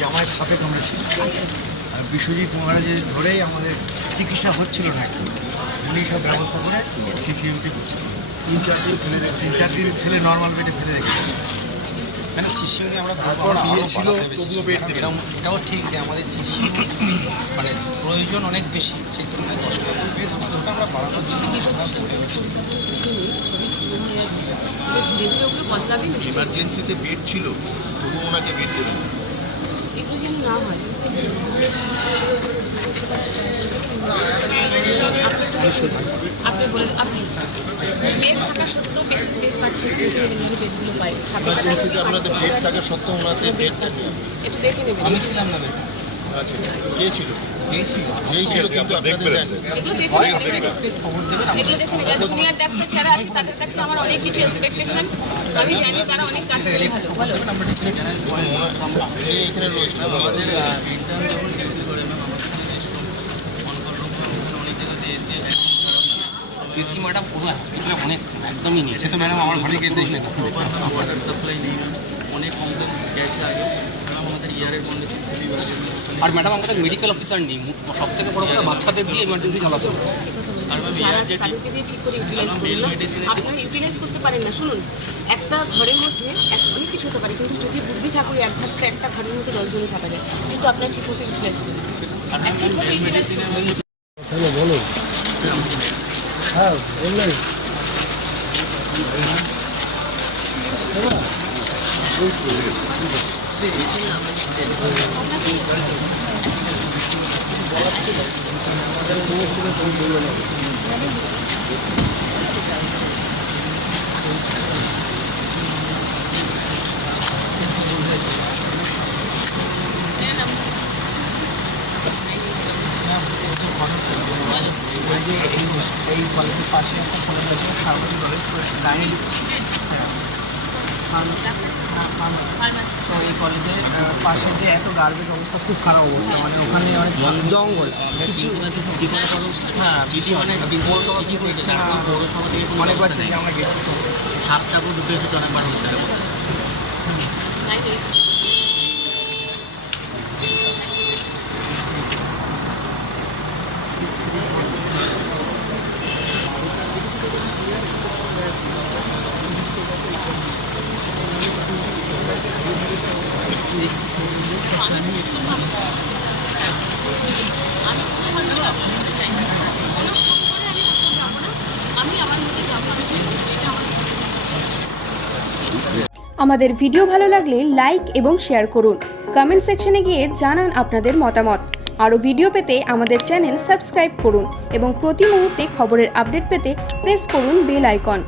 জামাই সাপে কামড়েছিল। আর বিশ্বজিৎ মহারাজের ধরেই আমাদের চিকিৎসা হচ্ছিল না, একটু উনি সব ব্যবস্থা করে সিসিএমতে 3-4 দিন ফেলে নর্মাল বেডে ফেলে রেখেছিল। কেন সিসিউ নিয়ে আমরা ছিল তবুও বেড দেবে। এটাও ঠিক যে আমাদের সিসিউ মানে প্রয়োজন অনেক বেশি, সেই তুলনায় 10 টাকা বেড ওটা আমরা বাড়ানোর জন্য ইমার্জেন্সিতে বেড ছিল, তবুও ওনাকে বেড দেবেন এগুলো যেন না হয়। আপনি বলে আপনি বেড থাকা সত্ত্বেও বেশি বেড পাচ্ছেন, বেডগুলো পাই। ইমার্জেন্সিতে আপনাদের বেড থাকা সত্ত্বেও ওনাদের বেড থাকছে। একটু দেখে নেবেন। আমি ছিলাম না বেড। আচ্ছা, কে ছিল? যেই ছিল কিন্তু আপনাদের এগুলো দেখে নেবেন। খবর দেবেন। এগুলো দেখে নেবেন। জুনিয়র ডাক্তার যারা আছে তাদের কাছে আমার অনেক কিছু এক্সপেকটেশন। আমি জানি তারা অনেক কাজ করে ভালো ভালো। এইখানে রয়েছিল আমাদের ইন্টার্ন যখন ডিউটি করে ম্যাম বেশি ম্যাডাম পুরো হসপিটালে অনেক একদমই নেই। সে তো ম্যাডাম আমার ঘরে গিয়ে দেখলেন ওয়াটার সাপ্লাই নেই, অনেক কমপ্লেন গেছে আগে। ম্যাডাম আমাদের ইয়ারের বন্ধে খুবই বাজে। আর ম্যাডাম আমাদের মেডিকেল অফিসার নেই, সব থেকে বড় কথা বাচ্চাদের দিয়ে এমার্জেন্সি চালাতে হচ্ছে। যারা আছে তাদেরকে দিয়ে ঠিক করে ইউটিলাইজ করুন না। আপনারা ইউটিলাইজ করতে পারেন না। শুনুন, একটা ঘরের মধ্যে অনেক কিছু হতে পারে, কিন্তু যদি বুদ্ধি ঠাকুর একটা ঘরের মধ্যে 10 জনই থাকা যায়, কিন্তু আপনারা ঠিক মতো ইউটিলাইজ করুন। একটা ঘরে ইউটিলাইজ করুন। বলো। হ্যাঁ বললেন। এই কলেজের পাশে একটা কলেজ আছে, সার্বজনীন কলেজ, তো এই কলেজের পাশে যে এত গার্বেজ অবস্থা, খুব খারাপ অবস্থা, মানে ওখানে অনেক জঙ্গল, অনেকবার থেকে আমরা গেছি। সাপটাকেও ঢুকে এসেছে অনেকবার হচ্ছে। আমাদের ভিডিও ভালো লাগলে লাইক এবং শেয়ার করুন। কমেন্ট সেকশনে গিয়ে জানান আপনাদের মতামত। আরও ভিডিও পেতে আমাদের চ্যানেল সাবস্ক্রাইব করুন এবং প্রতি মুহূর্তে খবরের আপডেট পেতে প্রেস করুন বেল আইকন।